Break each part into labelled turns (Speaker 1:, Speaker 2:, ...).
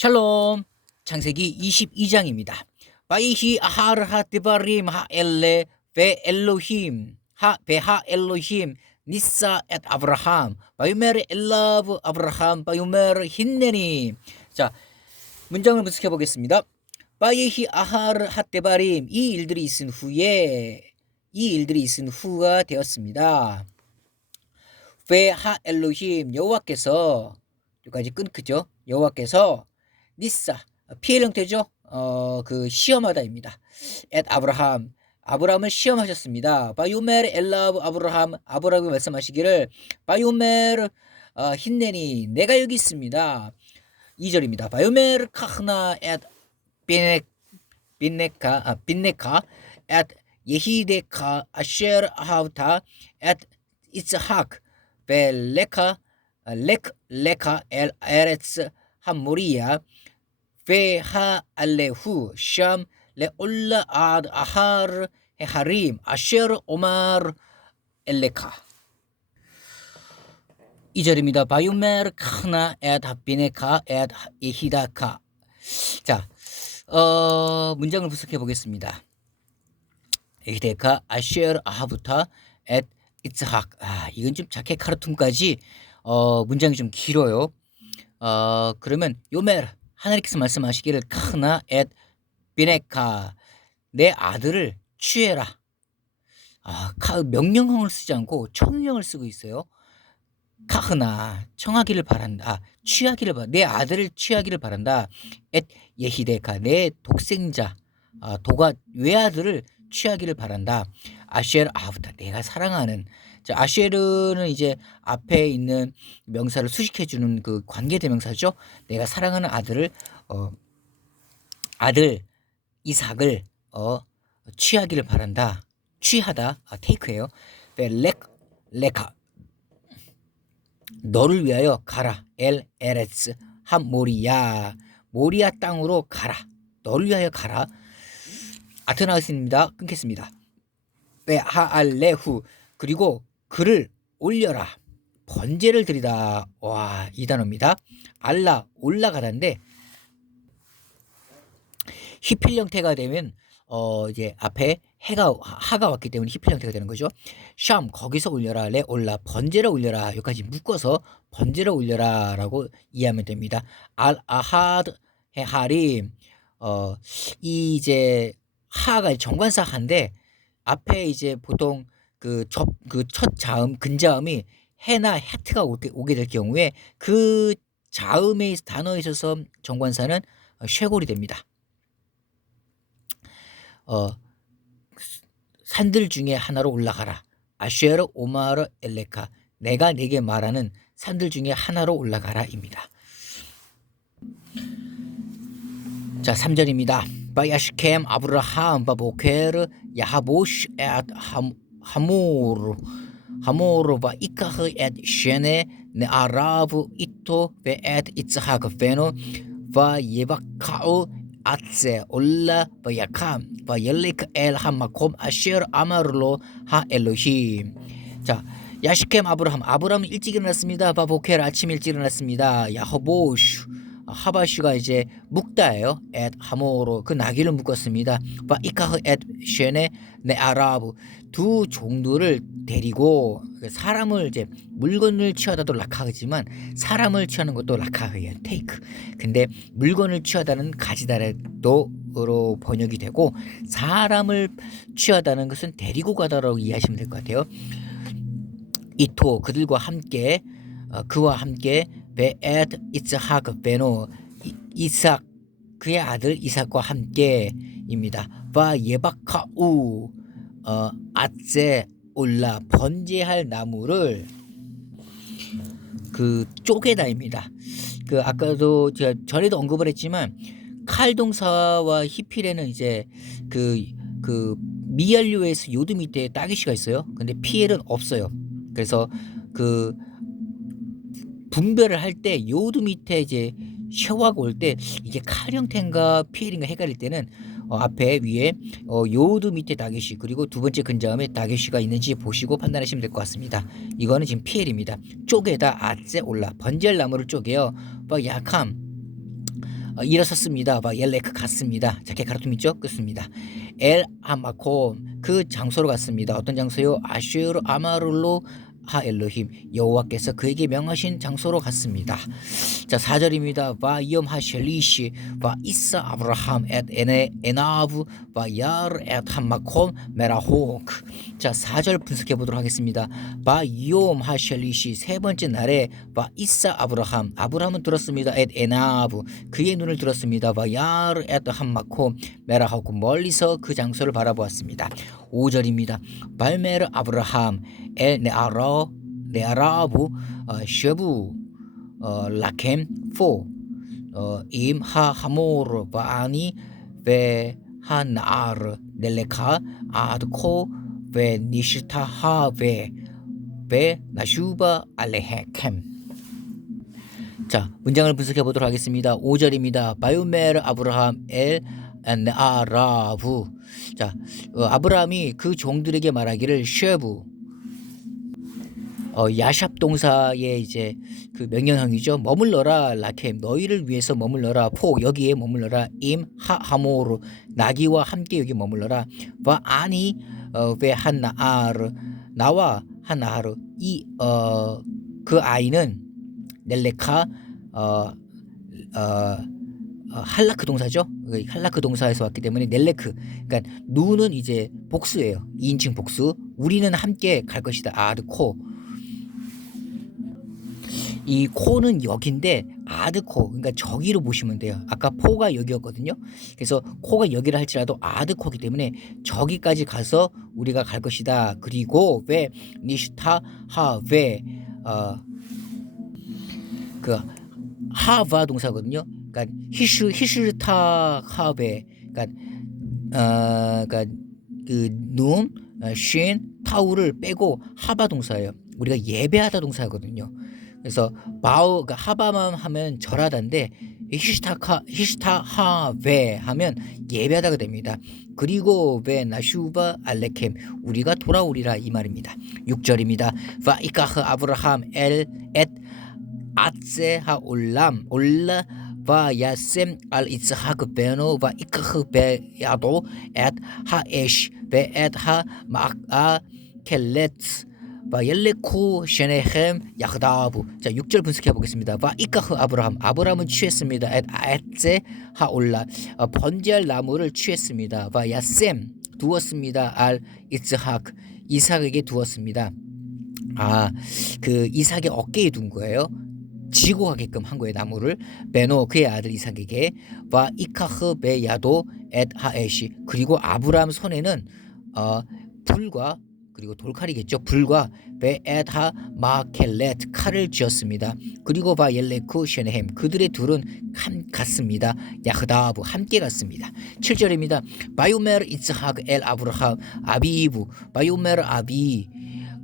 Speaker 1: 샬롬 창세기 22장입니다. 바이히 아하르 하드바림 하엘레 베 엘로힘 하 베 하 엘로힘 니사 앳 아브라함 바유메르 엘라브 아브라함 바유메르 힌네니 자 문장을 분석해 보겠습니다. 바이히 아하르 하드바림 이 일들이 있은 후에 이 일들이 있은 후가 되었습니다. 베 하 엘로힘 여호와께서 여기까지 끊크죠. 여호와께서 니사 피해 형태죠. 어 그 시험하다입니다. 앳 아브라함 아브라함을 시험하셨습니다. 바유멜 엘라브 아브라함 아브라함이 말씀하시기를 바유멜 어, 힌네니 내가 여기 있습니다. 2절입니다. 바유멜 카흐나 앳 비네 비네카 아, 비네카 앳 예히데카 아셰르 아하우타 앳 이츠학 벨레카 렉 레카 엘 에레츠 함모리야 베하 알레후 샴 레올라 아드 아하르 헤하림 아셰르 오마르 엘레카 2절입니다. 바유메르 카나 앳 하비네카 앳 이히다카 자, 어, 문장을 분석해 보겠습니다. 이히데카 아셰르 아하부타 앳 이츠학 아, 이건 좀 자켓 카르툰까지 어, 문장이 좀 길어요. 어, 그러면 요메르 하나님께서 말씀하시기를 카나 앳 비네카 내 아들을 취해라. 아, 카, 명령형을 쓰지 않고 청령을 쓰고 있어요. 카흐나 청하기를 바란다. 아, 취하기를 바. 내 아들을 취하기를 바란다. 앳 예히데카 내 독생자 아, 도가 외아들을 취하기를 바란다. 아쉐르 아우다 내가 사랑하는 자, 아쉐르는 이제 앞에 있는 명사를 수식해 주는 그 관계 대명사죠. 내가 사랑하는 아들을 어 아들 이삭을 어 취하기를 바란다. 취하다. 아, 테이크예요. 렉 레카 너를 위하여 가라. 엘 에레츠 한 모리야 모리아 땅으로 가라. 너를 위하여 가라. 아트나우스입니다. 끊겠습니다. 베하알레후 그리고 그를 올려라. 번제를 드리다. 와, 이 단어입니다. 알라 올라가다인데 히필 형태가 되면 어 이제 앞에 해가 하가 왔기 때문에 히필 형태가 되는 거죠. 샴 거기서 올려라 레 올라 번제를 올려라 여기까지 묶어서 번제를 올려라라고 이해하면 됩니다. 알 아하드 헤하림 어 이제 하가 정관사 한데 앞에 이제 보통 그접그첫 자음 근자음이 해나 해트가 오게, 될 경우에 그 자음의 단어에 있어서 정관사는 어, 쉐골이 됩니다. 어 산들 중에 하나로 올라가라. 아쉐르 오마르 엘레카 내가 내게 말하는 산들 중에 하나로 올라가라입니다. 자, 3절입니다. 바야시켐 아브라함 바보케르 야하보시 앳하 모르 하모르 바이카흐 앳 쉐네 네 아라브 이토 베앳 이츠하크 페노 바예바카우 아ጼ 올라 바야캄 바열레크 엘 하마콤 아쉐르 아마르로 하 엘로힘 자 야시켐 아브라함. 아브라함 일찍 일어났습니다. 바보케르 아침 일찍 일어났습니다. 야하보슈 하바슈가 이제 묵다예요. 앳 하모로 그 나귀를 묶었습니다. 바 이카흐 앳 쉐네 네 아라브 두 종들을 데리고 그 사람을 이제 물건을 취하다도 라카하지만 사람을 취하는 것도 라카흐예요. 테이크. 근데 물건을 취하다는 가지다라도로 번역이 되고 사람을 취하다는 것은 데리고 가다라고 이해하시면 될 것 같아요. 이토 그들과 함께 어, 그와 함께 베에드 이츠하크 베노 이삭 그의 아들 이삭과 함께입니다. 바 예바카우 어, 아제 올라 번제할 나무를 그 쪼개다입니다. 그 아까도 제가 전에도 언급을 했지만 칼동사와 히필에는 이제 그, 그 미연료에서 요드 밑에 따기시가 있어요. 근데 피엘은 없어요. 그래서 그 분별을 할때 요드 밑에 이제 셔와가 올 때 이게 칼 형태인가 피엘인가 헷갈릴 때는 어, 앞에 위에 어, 요드 밑에 다게시 그리고 두 번째 근자음에 다게시가 있는지 보시고 판단하시면 될 것 같습니다. 이거는 지금 피엘입니다. 쪼개다 아째 올라 번젤 나무를 쪼개요. 뭐 약함 어, 일어섰습니다. 바 옐레크 갔습니다. 자켓 가르툼 있죠? 끝습니다. 엘 아마콤 그 장소로 갔습니다. 어떤 장소요? 아슈르 아마룰로 하 엘로힘 여호와께서 그에게 명하신 장소로 갔습니다. 자 4절입니다. 바 이엄 하 셸리시 바 이사 아브라함 앳 에네 에나브 바 야르 앳 함마콤 메라호크 자 4절 분석해 보도록 하겠습니다. 바이엄 하셸리시 세 번째 날에 바 이사 아브라함 아브라함은 들었습니다. 앳 에나브 그의 눈을 들었습니다. 바 야르 앳 함마콤 메라호크 멀리서 그 장소를 바라보았습니다. 5절입니다. 발메르 아브라함 엘 네아라 네아라부 어, 쉐부 어, 라켐 포 어, 임하 하모르 바니 베 하나르 넬레카 아드코 베 니시타 하베 베 나슈바 알레헤켐 자 문장을 분석해 보도록 하겠습니다. 5절입니다. 바요메르 아브라함 엘 네아라부 자 어, 아브라함이 그 종들에게 말하기를 쉐부 어, 야샵 동사의 이제 그 명령형이죠. 머물러라 라켐 너희를 위해서 머물러라 포 여기에 머물러라 임 하 하모로 나귀와 함께 여기 머물러라 와 아니 어, 왜 한나 아르 나와 한나 아르 이어 그 아이는 넬레카 어, 어, 어, 할라크 동사죠. 그 할라크 동사에서 왔기 때문에 넬레크. 그러니까 누는 이제 복수예요. 2인칭 복수. 우리는 함께 갈 것이다. 아드코. 이 코는 여기인데 아드코 그러니까 저기로 보시면 돼요. 아까 포가 여기였거든요. 그래서 코가 여기를 할지라도 아드코기 때문에 저기까지 가서 우리가 갈 것이다. 그리고 왜 니슈타 하베 어그 하바 동사거든요. 그러니까 히슈 히슈타 하베 그러니까 어 그러니까 그눈 쉰 타우를 빼고 하바 동사예요. 우리가 예배하다 동사거든요. 그래서 바우 그러니까 하바만 하면 절하다인데 히슈타카 히슈타하베 하면 예배하다가 됩니다. 그리고 베 나슈바 알레켐 우리가 돌아오리라 이 말입니다. 6절입니다. 바이카흐 아브라함 엘 엣 아ጼ 하올람 올라 바야셈 알 이츠하크 베노 바이카흐 베야도 엣 하에시 베엣 하 마아 켈렛 바옐레코 셰네헴 야흐다부 자 6절 분석해 보겠습니다. 바 이카흐 아브라함 아브라함은 취했습니다. 엣 아엣제 하올라 어, 번제할 나무를 취했습니다. 바 야셈 두었습니다. 알 이츠하크 이삭에게 두었습니다. 아 그 이삭의 어깨에 둔 거예요. 지고 가게끔 한 거예요 나무를 베노 그의 아들 이삭에게 바 이카흐 베야도 엣 하에시 그리고 아브라함 손에는 어, 불과 그리고 돌칼이겠죠. 불과 베에타 마켈렛 칼을 쥐었습니다. 그리고 바옐레쿠 셰네햄 그들의 둘은 한 갔습니다. 야흐다브 함께 갔습니다. 7절입니다. 바요메르 이츠하그 엘 아브라함 아비이브 바요메르 아비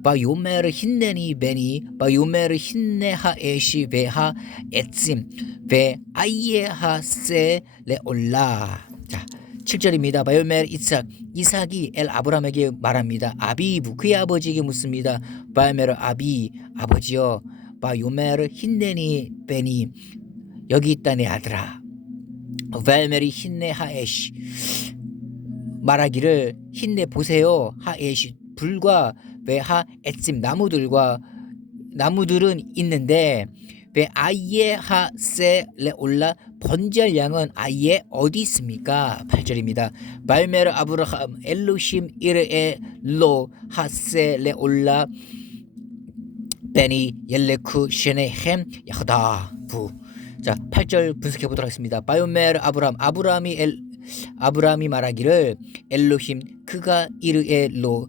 Speaker 1: 바요메르 힌네니 베니 바요메르 힌네하 에시 베하 에찜 베 아이에하 세 레올라 자 7절입니다. 바요멜 이삭 이삭이 엘 아브라함에게 말합니다. 아비부 그의 아버지에게 묻습니다. 바요멜 아비 아버지여 바요멜 힌네니 베니 여기 있다 내 아들아. 바요멜이 힌네 하에시 말하기를 힌네 보세요 하에시 불과 왜하 에찜 나무들과 나무들은 있는데 왜 아예 하세 레올라 번제할 양은 아예 어디 있습니까? 8절입니다. 발메르 아브라함 엘루심 이르에 로 하세 레올라 베니 옐레쿠 셰네햄 야다부 자 8절 분석해 보도록 하겠습니다. 바요메르 아브라함 아브라함이 엘 아브라함이 말하기를 엘로힘 그가 이르에 로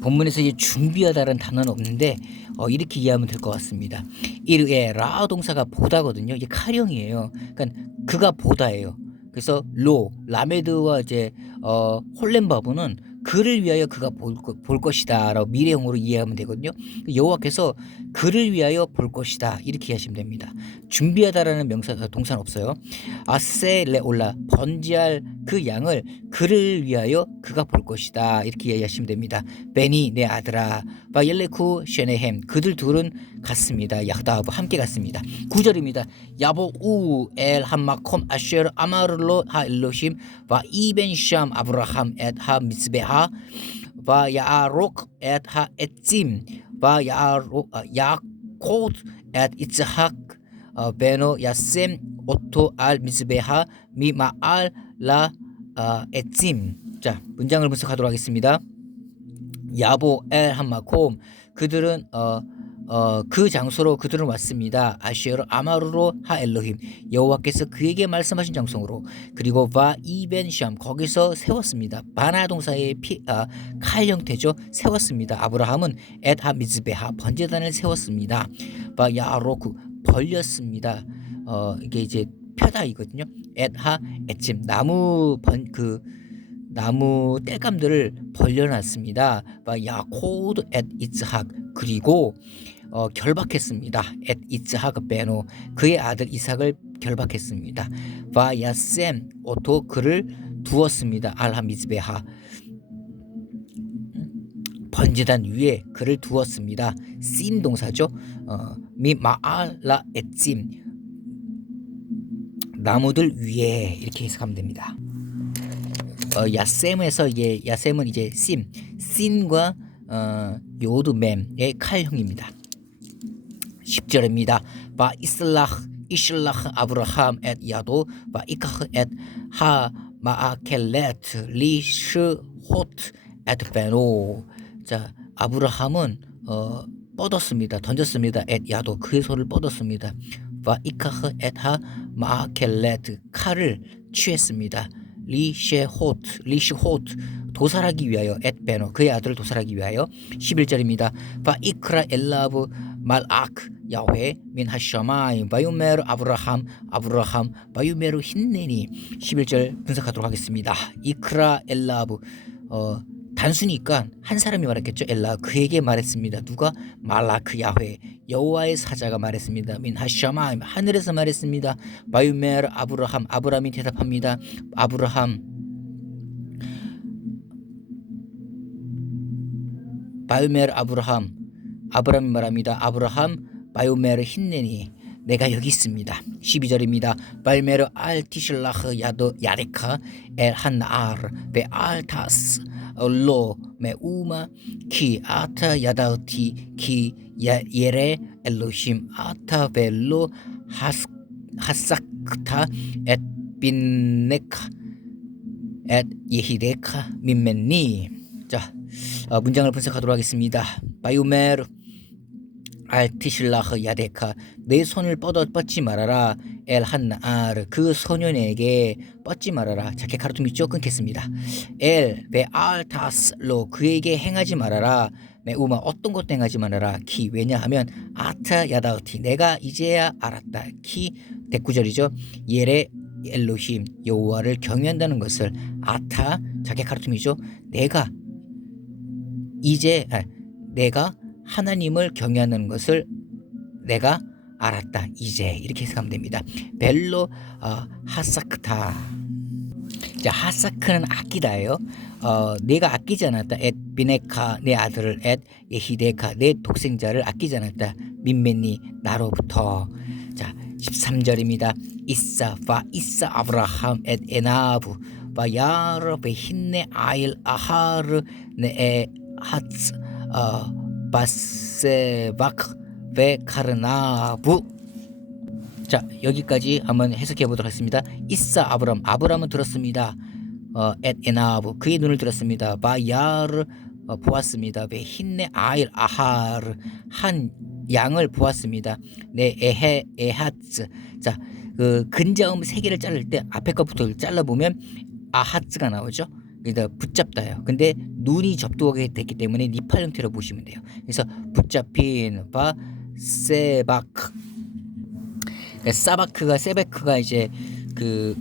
Speaker 1: 본문에서 이 준비하다라는 단어는 없는데 어, 이렇게 이해하면 될 것 같습니다. 이르에 라 동사가 보다거든요. 이게 카령이에요. 그러니까 그가 보다예요. 그래서 로 라메드와 이제 어, 홀렘바브는 그를 위하여 그가 볼, 볼 것이다라고 미래형으로 이해하면 되거든요. 여호와께서 그를 위하여 볼 것이다 이렇게 이해하시면 됩니다. 준비하다라는 명사 동사는 없어요. 아세 레올라 번지할 그 양을 그를 위하여 그가 볼 것이다 이렇게 이해하시면 됩니다. 베니 내 아들아 바옐레쿠 쉐네햄 그들 둘은 같습니다. 야다브 함께 갔습니다. 9절입니다. 야보 우엘 함마콤 아쉐르 아마르로 하 일로힘 바 이벤 샴 아브라함 엣하 미스베하 바 야록 엣하 엣짐 바 야로 야콧 엣 이츠학 어, 베노 야셈 오토 알 미스베하 미마알 라 아, 에찜 자 문장을 분석하도록 하겠습니다. 야보 엘 함마콤 그들은 어, 어, 그 장소로 그들은 왔습니다. 아시에르 아마루로 하 엘로힘 여호와께서 그에게 말씀하신 장소로 그리고 바 이벤샴 거기서 세웠습니다. 바나 동사의 피, 아, 칼 형태죠. 세웠습니다. 아브라함은 엣하 미즈베하 번제단을 세웠습니다. 바 야로쿠 벌렸습니다. 어, 이게 이제 펴다 이거든요. 엣하 엣짐 나무 번그 나무 땔감들을 벌려놨습니다. 바 야코드 엣 이츠학 그리고 어, 결박했습니다. 엣 이츠학 베노 그의 아들 이삭을 결박했습니다. 바 야셈 오토 그를 두었습니다. 알하 미즈베하 번제단 위에 그를 두었습니다. 씬 동사죠. 어, 미 마알라 엣짐 나무들 위에 이렇게 해석하면 됩니다. 어, 야셈에서 이게 야셈은 이제 심, 씬과 어, 요드mem의 칼형입니다. 10절입니다. 바 이슬라흐 이슬라흐 아브라함 엣 야도 바 이카흐 엣 하 마아켈레트 리슈 호트 엣 베노 자 아브라함은 어, 뻗었습니다. 던졌습니다. 엣 야도 그의 손을 뻗었습니다. 바 이카흐 엣 하 마아켈레트 칼을 취했습니다. 리셰호트 리시호트 도살하기 위하여 엣베노 그의 아들을 도살하기 위하여 11절입니다. 바 이크라 엘라브 말아크 야훼 민 하샤마임 바유메르 아브라함 아브라함 바유메르 힌네니 11절 분석하도록 하겠습니다. 이크라 엘라브 어 단순히니까 한 사람이 말했겠죠. 엘라 그에게 말했습니다. 누가 말라크 야훼 여호와의 사자가 말했습니다. 민 하샤마임 하늘에서 말했습니다. 바유메르 아브라함 아브라함이 대답합니다. 아브라함 바유메르 아브라함 아브라함이 말합니다. 아브라함 바유메르 힌네니 내가 여기 있습니다. 12절입니다. 발메르 알 티실라흐 야도 야레카 엘 한나알 베 알타스 로 메우마 키 아타 야다우티 키 예레 엘로힘 아타 벨로 하스 하삭타 엣 빈네카 엣 예히데카 민멘니 자 어, 문장을 분석하도록 하겠습니다. 바이오메르 알티실라흐 야데카. 내 손을 뻗어 뻗지 말아라. 엘 한나알 그 소년에게 뻗지 말아라. 자켓 카르툼 있죠 끊겠습니다. 엘 베 알타스로. 그에게 행하지 말아라. 메우마 어떤 것도 행하지 말아라. 키 왜냐하면 아타 야다우티. 내가 이제야 알았다. 키 대구절이죠. 예레 엘로힘 여호와를 경외한다는 것을 아타 자켓 카르툼이죠. 내가 이제 아, 내가 하나님을 경외하는 것을 내가 알았다. 이제 이렇게 해석하면 됩니다. 벨로 어, 하사크타. 자, 하사크는 아끼다예요. 어, 내가 아끼지 않았다. 엣 비네카 내 아들을 엣 예히데카 내 독생자를 아끼지 않았다. 민메니 나로부터. 자, 13절입니다. 이사 파 이사 아브라함 엣 에나브 바 야르 베힌네 아일 아하르 네에 하츠 어 바세바크 베카르나부 자 여기까지 한번 해석해 보도록 하겠습니다. 이사 아브람 아브람은 들었습니다. 어, 엣 에나브 그의 눈을 들었습니다. 바야르 어, 보았습니다. 베 힌네 아일 아하르 한 양을 보았습니다. 네 에헤 에하츠 자그 근자음 세 개를 자를 때 앞에 것부터 잘라 보면 아하츠가 나오죠. 그러니까 붙잡다요. 근데 눈이 접두하게 됐기 때문에 니팔 형태로 보시면 돼요. 그래서 붙잡힌 바 세바크 그러니까 사바크가 세베크가 이제 그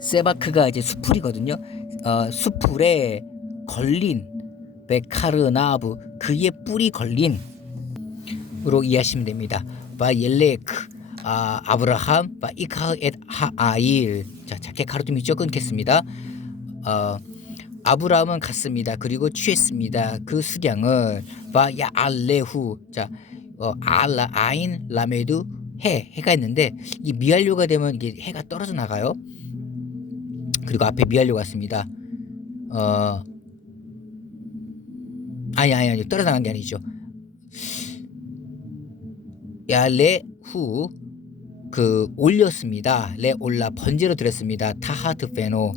Speaker 1: 세바크가 이제 수풀이거든요. 어, 수풀에 걸린 베카르나브 그의 뿔이 걸린 으로 이해하시면 됩니다. 바 옐레크 아, 아브라함 바 이카흐 엣 하아일 자 자켓 가로등이 죠 끊겠습니다. 어, 아브라함은 갔습니다. 그리고 취했습니다. 그 수량을 바야 알레후 자 어, 알라 아인 라메드 해 해가 있는데 이 미완료가 되면 이게 해가 떨어져 나가요. 그리고 앞에 미완료가 있습니다. 어 아니 아니 아니 떨어져 나간 게 아니죠. 야레후 그 올렸습니다. 레 올라 번제로 드렸습니다. 타하트 페노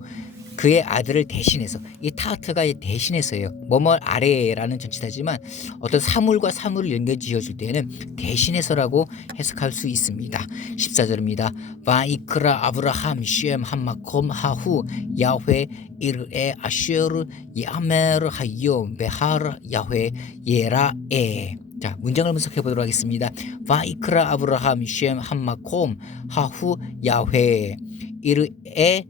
Speaker 1: 그의 아들을 대신해서 이 타하트가 대신해서예요. 뭐뭐 아래라는 전치사지만 어떤 사물과 사물을 연결 지어줄 때는 대신해서라고 해석할 수 있습니다. 14절입니다. 바이크라 아브라함 쉔 함마콤 하후 야훼 이르에 아쉐르 야메르 하요 베하르 야훼 예라에 자 문장을 분석해 보도록 하겠습니다. 바이크라 아브라함 쉔 함마콤 하후 야훼 이르에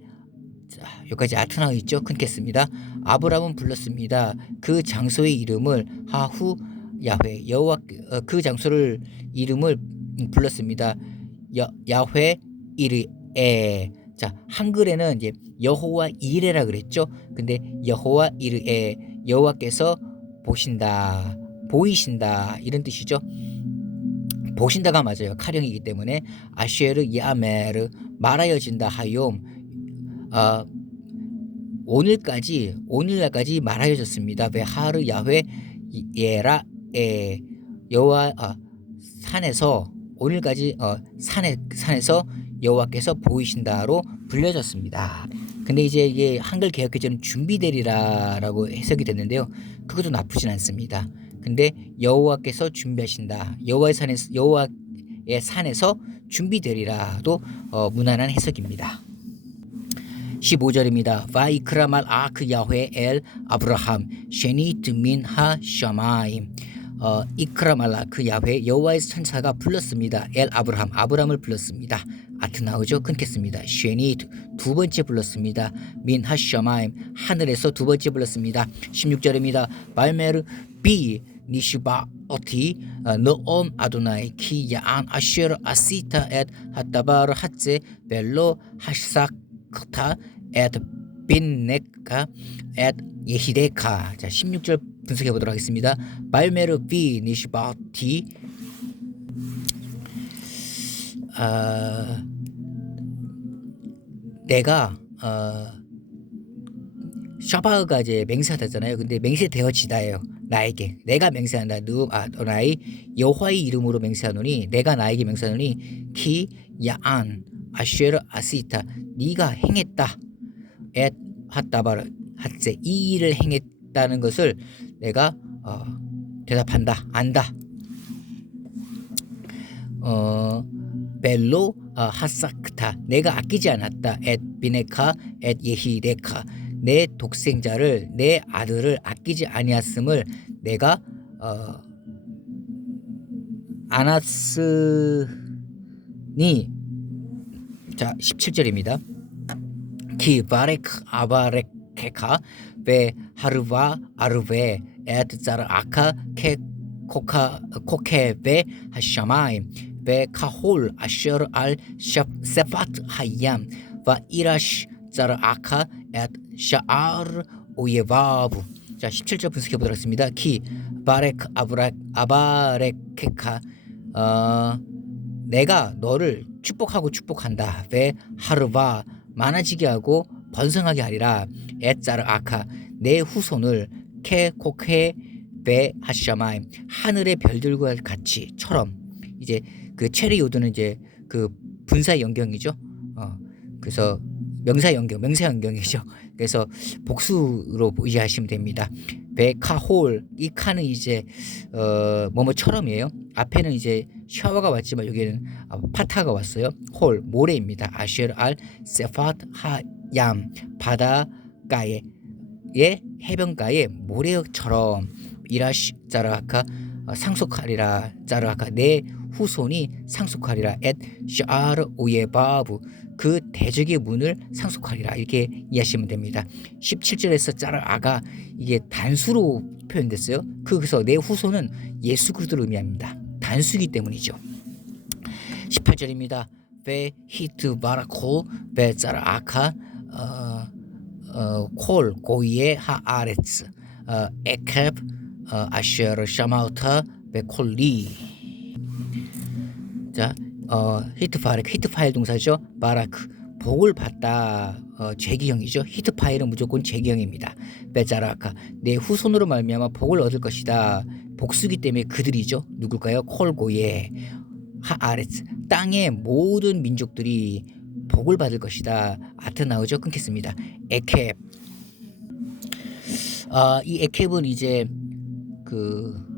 Speaker 1: 자, 여기까지 아트나가 있죠. 끊겠습니다. 아브라함은 불렀습니다. 그 장소의 이름을 하후 야훼 여호와 어, 그 장소를 이름을 불렀습니다. 야, 야훼 이르에 자 한글에는 이제 여호와 이레라 그랬죠. 근데 여호와 이르에 여호와께서 보신다 보이신다 이런 뜻이죠. 보신다가 맞아요. 카령이기 때문에 아쉐르 야메르 말하여진다 하욤 어, 오늘까지 오늘날까지 말하여졌습니다. 왜 하르 야훼 예라 에 여호와 어, 산에서 오늘까지 어, 산에 산에서 여호와께서 보이신다로 불려졌습니다. 근데 이제 이게 한글 개혁개정은 준비되리라라고 해석이 됐는데요. 그것도 나쁘진 않습니다. 근데 여호와께서 준비하신다. 여호와의 산에서 여호와의 산에서 준비되리라도 어, 무난한 해석입니다. 15절입니다. 바이크라말 아크 야훼 엘 아브라함 쉐니트 민하 샤마임 어, 이크라말라 그 야훼 여호와의 천사가 불렀습니다. 엘 아브라함 아브라함을 불렀습니다. 아트 나오죠? 끊겠습니다. 쉐니트 두 번째 불렀습니다. 민 하샤마임 하늘에서 두 번째 불렀습니다. 16절입니다. 발메르 비 니시바 어티 너옴 아도나이 키 야안 아쉐르 아시타 엣 하타바르 하체 벨로 하삭 타엣 빈네카 엣 예히데카 자 16절 분석해 보도록 하겠습니다. 발메르 비 니시바티 아 내가 어 샤바가 이제 맹세하다잖아요. 근데 맹세되어지다예요. 나에게 내가 맹세한다. 누 아도나이 여호와의 이름으로 맹세하노니 내가 나에게 맹세하노니 키 야안 아쉐르 아시타 네가 행했다. 엣 핫다바르 핫세 이 일을 행했다는 것을 내가 어, 대답한다. 안다. 어 벨로 어, 하사크타 내가 아끼지 않았다. 엣 비네카 엣 예히데카 내 독생자를 내 아들을 아끼지 아니했음을 내가 어, 아나스니 자 17절입니다. 키 바레크 아바레케카 베 하르바 아르베 에트자르 아카 케 코카 코케베 하샤마임 베 카홀 아셔르 알 세파트 바 이라시 자르 아카 앳 샤아르 오예바부 자 17절 분석해 보도록 하겠습니다. 키 바레크 아브라 아바레케카 어 내가 너를 축복하고 축복한다. 왜 하르바 많아지게 하고 번성하게 하리라. 에짜르 아카 내 후손을 케 코케 베 하샤마임 하늘의 별들과 같이처럼 이제 그 체리 요드는 이제 그 분사 연경이죠. 어 그래서 명사 연경, 명사 연경이죠. 그래서 복수로 이해하시면 됩니다. 베카홀 이 카는 이제 어 뭐뭐처럼이에요. 앞에는 이제 샤워가 왔지만 여기는 파타가 왔어요. 홀 모래입니다. 아쉐르 알 세파트 하얌 바다가에 의 해변가에 모래처럼 이라시 자라카 상속하리라 자라카 내 후손이 상속하리라 엣 샤르 오예바브 그 대적의 문을 상속하리라 이렇게 이해하시면 됩니다. 17절에서 짜라 아가 이게 단수로 표현됐어요. 그래서 내 후손은 예수 그리스도를 의미합니다. 단수기 때문이죠. 18절입니다. 베 히트 바라코 베 짜라 아카 어, 어, 콜 고이에 하 아레츠 어, 에캡 어, 아셔르 샤마우타 베 콜리 자 어, 히트 파일 히트 파일 동사죠. 바라크 복을 받다 어, 죄기형이죠. 히트 파일은 무조건 죄기형입니다. 베자라카 내 후손으로 말미암아 복을 얻을 것이다. 복수기 때문에 그들이죠. 누굴까요? 콜고예 하아레츠 땅의 모든 민족들이 복을 받을 것이다. 아트 나오죠. 끊겠습니다. 에캡 아, 이 에캡은 이제 그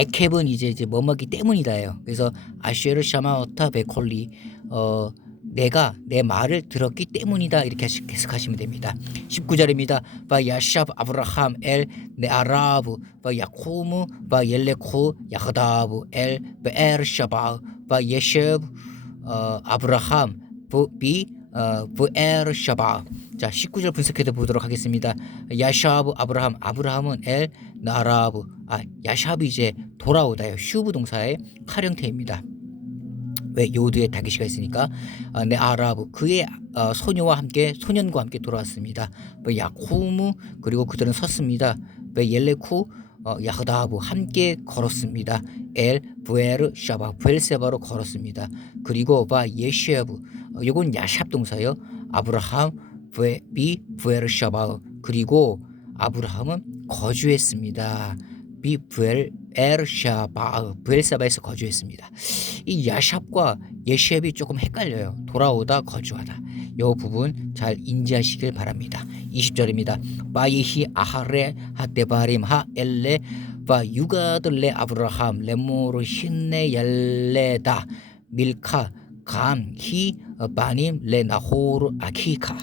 Speaker 1: 에캡은 이제 이제 뭐뭐기 때문이다요. 그래서 아쉐르 샤마오타 베콜리 어 내가 내 말을 들었기 때문이다 이렇게 하시- 해석하시면 됩니다. 19절입니다. 바 야샵 아브라함 엘 네아라브 바 야코무 바 옐레코 야흐다브 엘 베에르샤바 바 예셰브 어 아브라함 부비 어 부에르샤바 자 19절 분석해 보도록 하겠습니다. 야샤브 아브라함 아브라함은 엘 나라브 아 야샤브 이제 돌아오다요. 슈브 동사의 활용태입니다. 왜 요드에 다기시가 있으니까 아, 네 아라브 그의 어, 소녀와 함께 소년과 함께 돌아왔습니다. 뭐 야코무 그리고 그들은 섰습니다. 왜 옐레쿠 어, 야흐다브 함께 걸었습니다. 엘 부에르 샤바 부엘세바로 걸었습니다. 그리고 바 예시에브 어, 요건 야샵 동사요. 아브라함 부에 비 부에르 샤바 그리고 아브라함은 거주했습니다. 비 부엘 에르샤바 부엘사바에서 거주했습니다. 이 야샵과 예시앱이 조금 헷갈려요. 돌아오다 거주하다. 요 부분 잘 인지하시길 바랍니다. 20절입니다. 바이히 아하레 하데바림 하 엘레 바 유가들레 아브라함 레모르 힌네 얄레다 밀카 감히 바님 레나호르 아키카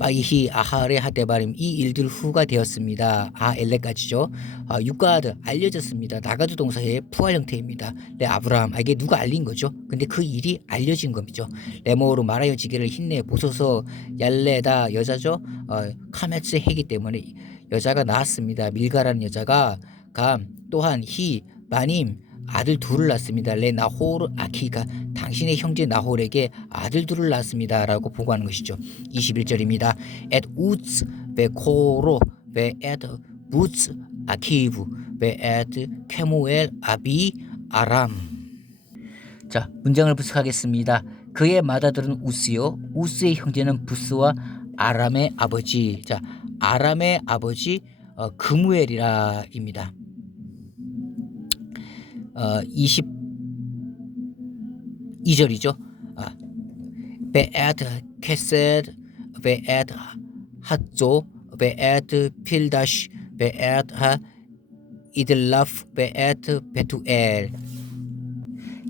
Speaker 1: 자, 바이히 아하레 하데바림 이 일들 후가 되었습니다. 아 엘레까지죠. 아, 유가드 알려졌습니다. 나가드 동사의 부활 형태입니다. 레 아브라함 아, 이게 누가 알린 거죠? 근데 그 일이 알려진 겁니다. 레모로 말하여지기를 힘내 보소서 얄레다 여자죠. 어, 카메츠 해기 때문에 여자가 낳았습니다. 밀가라는 여자가 감 또한 히 마님 아들 둘을 낳습니다. 레 나호르 아키가 당신의 형제 나홀에게 아들 둘을 낳습니다라고 보고하는 것이죠. 21절입니다. et 우츠 베코로 베에드 부츠 아키브 베에드 케무엘 아비 아람 자 문장을 분석하겠습니다. 그의 맏아들은 우스요 우스의 형제는 부스와 아람의 아버지 자 아람의 아버지 어, 그무엘이라입니다. 어, 22절이죠. 아, 케세드 베에드 핫조 베에드 필다시 베에드 하 이들라프 베에드 베투엘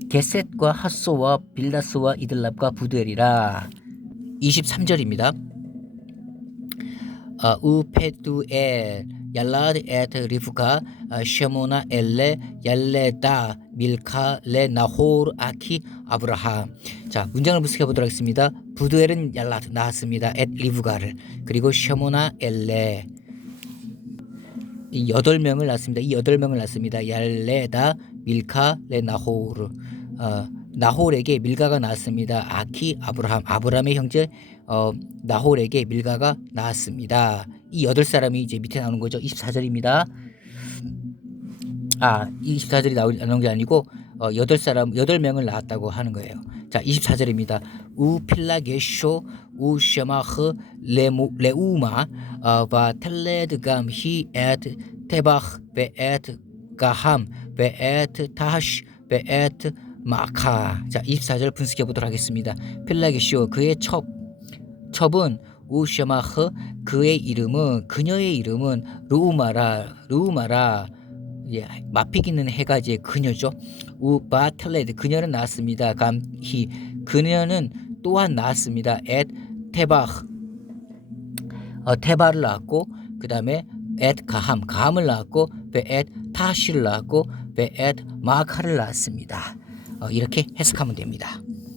Speaker 1: 게셋과 핫소와 빌다스와 이들랍과 부두엘이라 23절입니다. 어, 우페두엘 얄라드 에트 리프카 어, 쉐모나 엘레 얄레다 밀카 레 나호르 아키 아브라함. 자 문장을 분석해 보도록 하겠습니다. 부두엘은 얄라드 나왔습니다. 엣 리브가를. 그리고 쉐모나 엘레. 이 여덟 명을 낳습니다. 이 여덟 명을 낳습니다. 얄레다 밀카 레 나호르. 어, 나홀에게 밀가가 나왔습니다. 아키 아브라함. 아브라함의 형제 어, 나홀에게 밀가가 나왔습니다. 이 여덟 사람이 이제 밑에 나오는 거죠. 24절입니다. 아, 24절이 나오는 게 아니고 어, 여덟 사람 여덟 명을 낳았다고 하는 거예요. 자, 24절입니다. 우 필라게쇼 우 셔마흐 레무 레우마 어, 바 텔레드감 히 에트 테바흐 베에트 가함 베에트 타시 베에트 마카 자 24절 분석해 보도록 하겠습니다. 필라게쇼 그의 첩 첩은 우셔마흐 그의 이름은 그녀의 이름은 루우마라 루우마라 예, 마피기는 해가 이제 그녀죠. 우바텔레드 그녀는 낳았습니다. 감히 그녀는 또한 낳았습니다. 엣 테바흐 어, 테바를 낳았고 그 다음에 엣 가함 가함을 낳았고 베엣 타시를 낳았고 베엣 마카를 낳았습니다. 어, 이렇게 해석하면 됩니다.